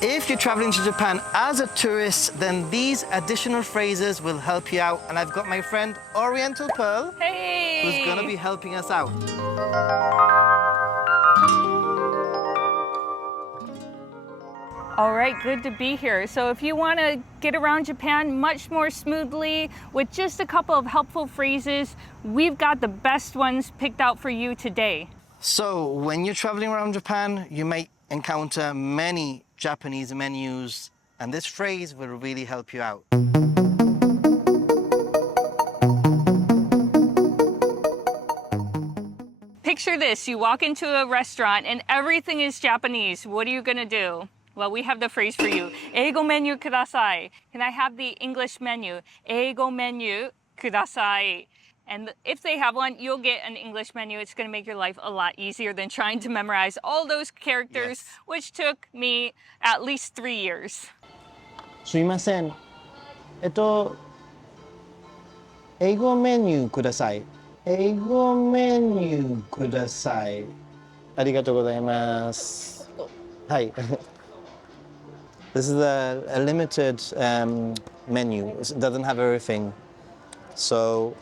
If you're traveling to Japan as a tourist, then these additional phrases will help you out. And I've got my friend Oriental Pearl, Hey! who's gonna be helping us out. All right, good to be here. So if you want to get around Japan much more smoothly with just a couple of helpful phrases, we've got the best ones picked out for you today. So when you're traveling around Japan, you might encounter many Japanese menus, and this phrase will really help you out. Picture this, you walk into a restaurant and everything is Japanese. What are you gonna do? Well, we have the phrase for you. Eigo menu kudasai. Can I have the English menu? Eigo menu kudasai. And if they have one, you'll get an English menu. It's gonna make your life a lot easier than trying to memorize all those characters, Yes. which took me at least 3 years. すいません。英語メニューください。英語メニューください。ありがとうございます。はい。This is a limited menu. It doesn't have everything. So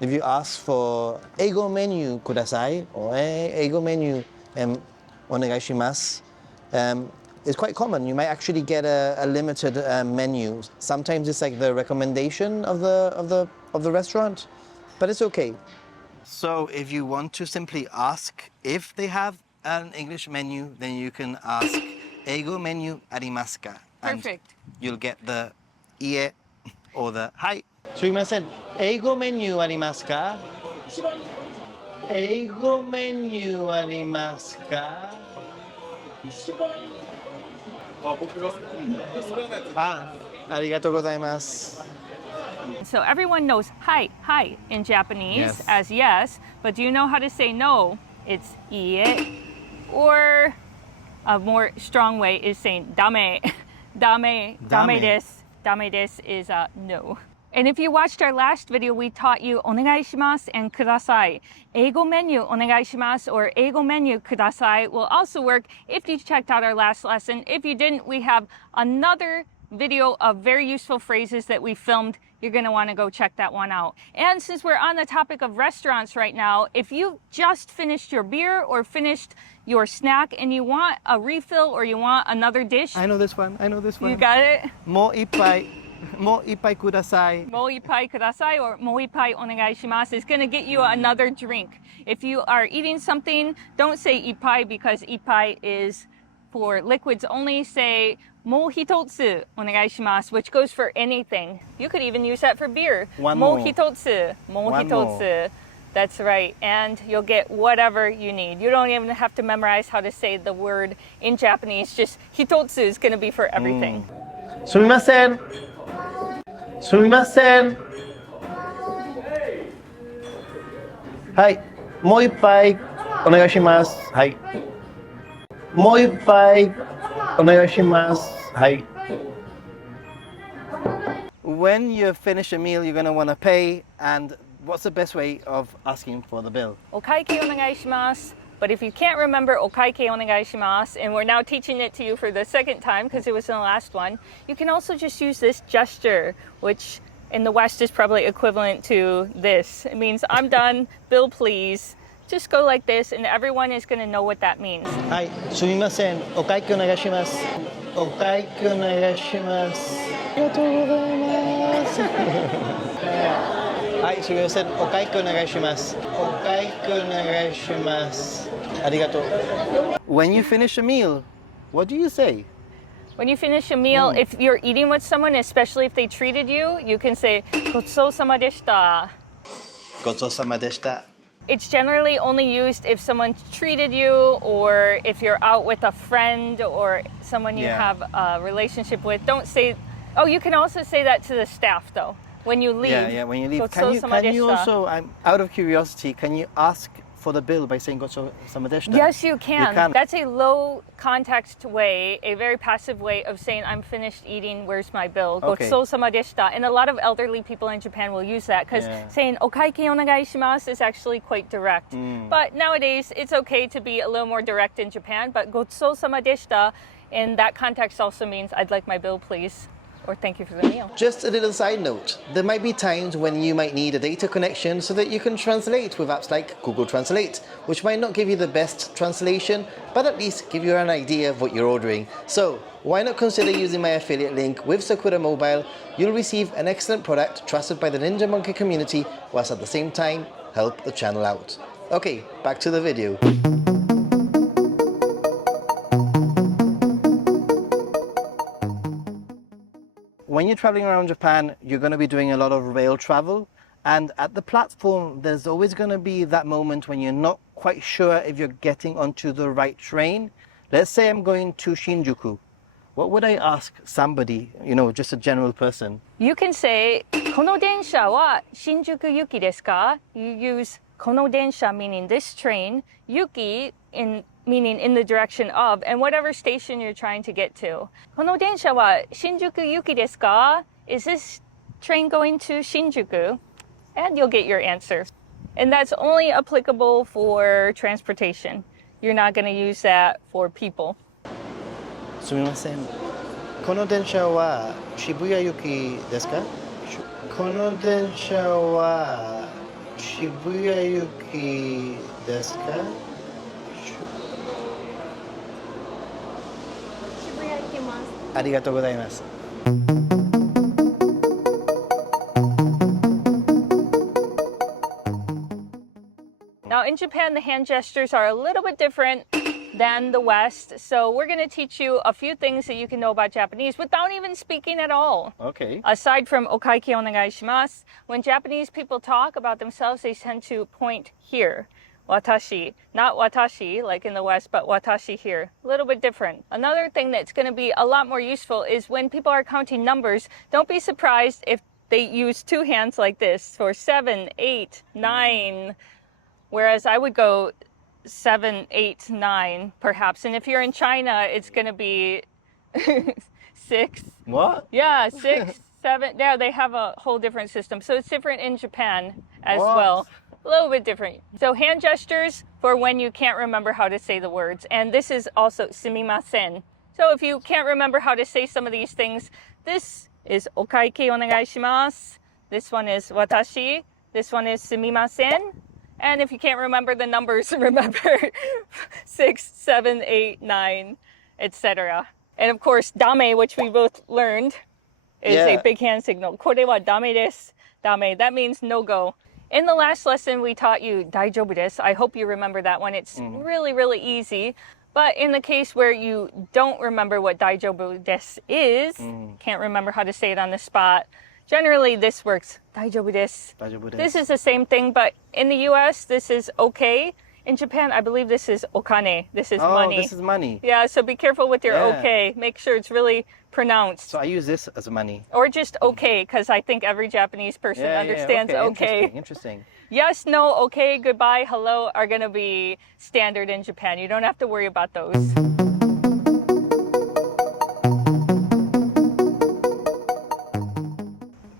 if you ask for 英語メニューください or 英語メニューお願いします。It's quite common. You might actually get a limited menu. Sometimes it's like the recommendation of the restaurant, but it's okay. So if you want to simply ask if they have an English menu, then you can ask Eigo menu arimasu ka? And Perfect. you'll get the ie or the hai. すいません。英語メニューありますか？英語メニューありますか？ありがとうございます。 So everyone knows hi, hi in Japanese Yes. as yes, but do you know how to say no? It's ie. Or a more strong way is saying dame. Dame, dame desu. Dame desu is no. And if you watched our last video, we taught you onegaishimasu and kudasai. Eigo menu onegaishimasu or eigo menu kudasai will also work if you checked out our last lesson. If you didn't, we have another video of very useful phrases that we filmed. You're going to want to go check that one out. And since we're on the topic of restaurants right now, if you just finished your beer or finished your snack and you want a refill or you want another dish, I know this one. you got it? Mo ippai kudasai. Mo ippai kudasai or mo ippai onegaishimasu is going to get you another drink. If you are eating something, don't say ippai because ippai is for liquids only. Say mo hitotsu onegaishimasu, which goes for anything. You could even use that for beer. One Mo more. hitotsu, mo One hitotsu. That's right. And you'll get whatever you need. You don't even have to memorize how to say the word in Japanese. Just hitotsu is going to be for everything. すみません。すみません。はい。もう一杯お願いします。はい。もう一杯お願いします。はい。 When you finish a meal, you're going to want to pay. And what's the best way of asking for the bill? Okaike onegaishimasu. But if you can't remember okaike onegaishimasu, and we're now teaching it to you for the second time because it was in the last one, you can also just use this gesture, which in the West is probably equivalent to this. It means I'm done, bill please. Just go like this and everyone is going to know what that means. はい。すみません。お会計お願いします。お会計お願いします。ありがとうございます。はい。すみません。お会計お願いします。お会計お願いします。ありがとう。 When you finish a meal, what do you say? When you finish a meal, if you're eating with someone, especially if they treated you, you can say, ごちそうさまでした. ごちそうさまでした。 It's generally only used if someone treated you or if you're out with a friend or someone you have a relationship with. Don't say, oh, you can also say that to the staff though. When you leave. Yeah, when you leave. ごちそうさまでした. Can you also, I'm out of curiosity, can you ask for the bill by saying ごちそうさまでした? Yes, you can. You can. That's a low context way, a very passive way of saying, I'm finished eating, where's my bill? Okay. ごちそうさまでした. And a lot of elderly people in Japan will use that because saying, お会計お願いします is actually quite direct. But nowadays, it's okay to be a little more direct in Japan. But ごちそうさまでした in that context also means I'd like my bill, please, or thank you for the meal. Just a little side note, there might be times when you might need a data connection so that you can translate with apps like Google Translate, which might not give you the best translation, but at least give you an idea of what you're ordering. So why not consider using my affiliate link with Sakura Mobile? You'll receive an excellent product trusted by the Ninja Monkey community, whilst at the same time help the channel out. Okay, back to the video. When you're traveling around Japan, you're going to be doing a lot of rail travel. And at the platform, there's always going to be that moment when you're not quite sure if you're getting onto the right train. Let's say I'm going to Shinjuku. What would I ask somebody, just a general person? You can say, この電車は新宿行きですか? You use この電車 meaning this train, yuki meaning in the direction of, and whatever station you're trying to get to. この電車は新宿行きですか? Is this train going to Shinjuku? And you'll get your answer. And that's only applicable for transportation. You're not going to use that for people. すみません。この電車は渋谷行きですか？この電車は渋谷行きですか？渋谷行きます。ありがとうございます。Now in Japan, the hand gestures are a little bit different than the West. So we're going to teach you a few things that you can know about Japanese without even speaking at all. Okay. Aside from okaike onegai shimasu, when Japanese people talk about themselves, they tend to point here. Watashi, not watashi like in the West, but watashi here. A little bit different. Another thing that's going to be a lot more useful is when people are counting numbers, don't be surprised if they use two hands like this for 7, 8, 9. Whereas I would go 7, 8, 9, perhaps. And if you're in China, it's going to be 6. What? Yeah, 6, 7. Yeah, they have a whole different system. So it's different in Japan as What? well. A little bit different. So hand gestures for when you can't remember how to say the words. And this is also sumimasen. So if you can't remember how to say some of these things, this is okaike onegai shimasu. This one is watashi. This one is sumimasen. And if you can't remember the numbers, remember 6, 7, 8, 9, etc. And of course, dame, which we both learned, is a big hand signal. これはダメです. Dame, that means no go. In the last lesson, we taught you 大丈夫です. I hope you remember that one. It's really, really easy. But in the case where you don't remember what 大丈夫です is, can't remember how to say it on the spot, generally this works. 大丈夫です. This is the same thing, but in the US, this is okay. In Japan, I believe this is okane. This is money. Oh, this is money. Yeah, so be careful with your okay. Make sure it's really pronounced. So I use this as money. Or just okay, because I think every Japanese person understands okay. Interesting. Yes, no, okay, goodbye, hello are going to be standard in Japan. You don't have to worry about those.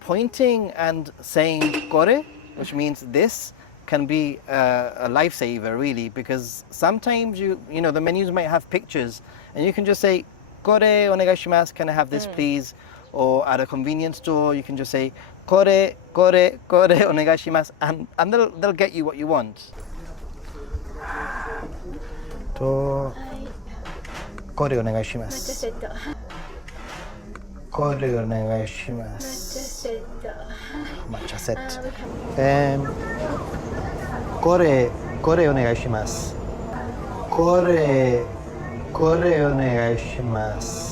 Pointing and saying kore, which means this, can be a lifesaver really, because sometimes the menus might have pictures and you can just say kore onegai shimasu, can I have this please? Or at a convenience store you can just say kore onegai shimasu, and they'll get you what you want. Kore onegai shimasu. Kore onegai shimasu. Matcha set. Kore onegai shimasu. Kore onegai shimasu.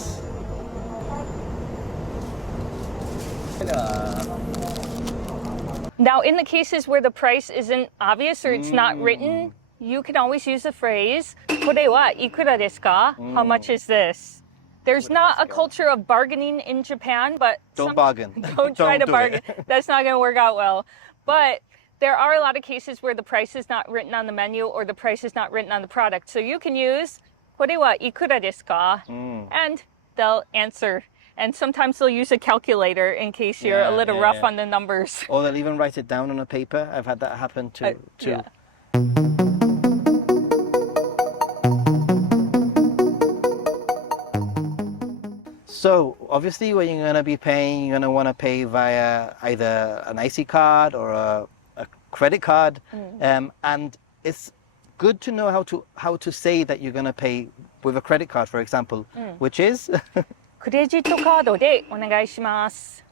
Now, in the cases where the price isn't obvious or it's not written, you can always use the phrase これはいくらですか? How much is this? There's not a culture of bargaining in Japan, but Don't bargain. Don't try to do bargain. it. That's not going to work out well. But there are a lot of cases where the price is not written on the menu or the price is not written on the product. So you can use これはいくらですか? And they'll answer. And sometimes they'll use a calculator in case you're a little rough on the numbers. Or they'll even write it down on a paper. I've had that happen too. Yeah. So obviously when you're going to be paying, you're going to want to pay via either an IC card or a credit card. And it's good to know how to say that you're going to pay with a credit card, for example, which is クレジットカードでお願いします。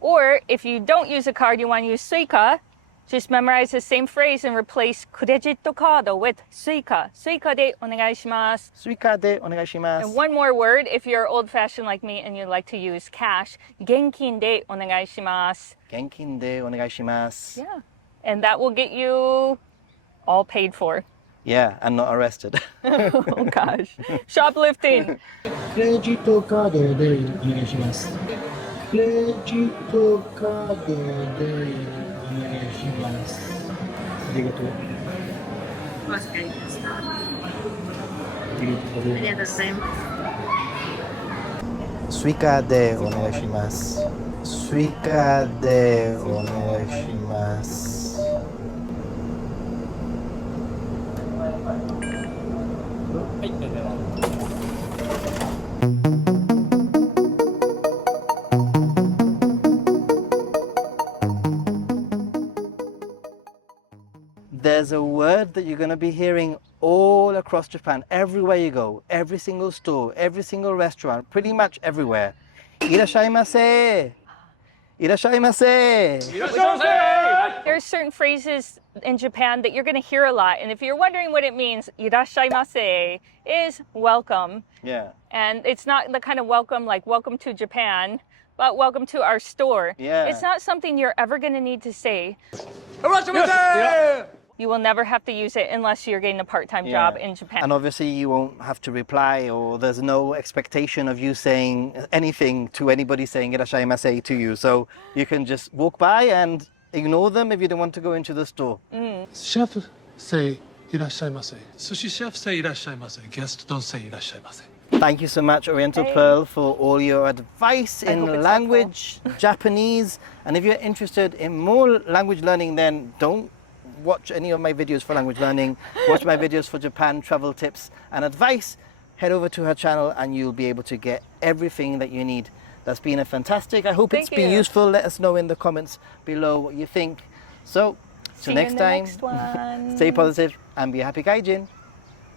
Or if you don't use a card, you want to use Suica, just memorize the same phrase and replace クレジットカード with Suica. Suica でお願いします。Suicaでお願いします。 And one more word, if you're old-fashioned like me and you'd like to use cash, 現金でお願いします。現金でお願いします。 Yeah, and that will get you all paid for. Yeah, and not arrested. Oh gosh. Shoplifting. クレジットカードでお願いします。クレジットカードでお願いします。ありがとう。お預かりください。ありがとうございます。ありがとうございます。 Suicaでお願いします。Suicaでお願いします。 There's a word that you're going to be hearing all across Japan, everywhere you go, every single store, every single restaurant, pretty much everywhere. Irashaimase! Irashaimase! There are certain phrases in Japan that you're going to hear a lot, and if you're wondering what it means, irashaimase is welcome. Yeah. And it's not the kind of welcome like welcome to Japan, but welcome to our store. Yeah. It's not something you're ever going to need to say. You will never have to use it unless you're getting a part-time job in Japan. And obviously you won't have to reply, or there's no expectation of you saying anything to anybody saying irashaimase to you. So you can just walk by and ignore them if you don't want to go into the store. Chef say いらっしゃいませ. Sushi chef say いらっしゃいませ. Guest don't say いらっしゃいませ. Thank you so much, Oriental Pearl, for all your advice hope in it's language, Japanese. And if you're interested in more language learning, then don't watch any of my videos for language learning. Watch my videos for Japan travel tips and advice. Head over to her channel and you'll be able to get everything that you need. That's been a fantastic. I hope it's Thank been you. useful. Let us know in the comments below what you think. So, See till you next in the time, next one. stay positive and be a happy gaijin.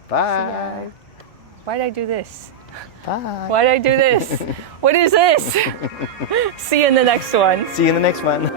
Bye. Yeah. Why did I do this? Bye. Why did I do this? What is this? See you in the next one. See you in the next one.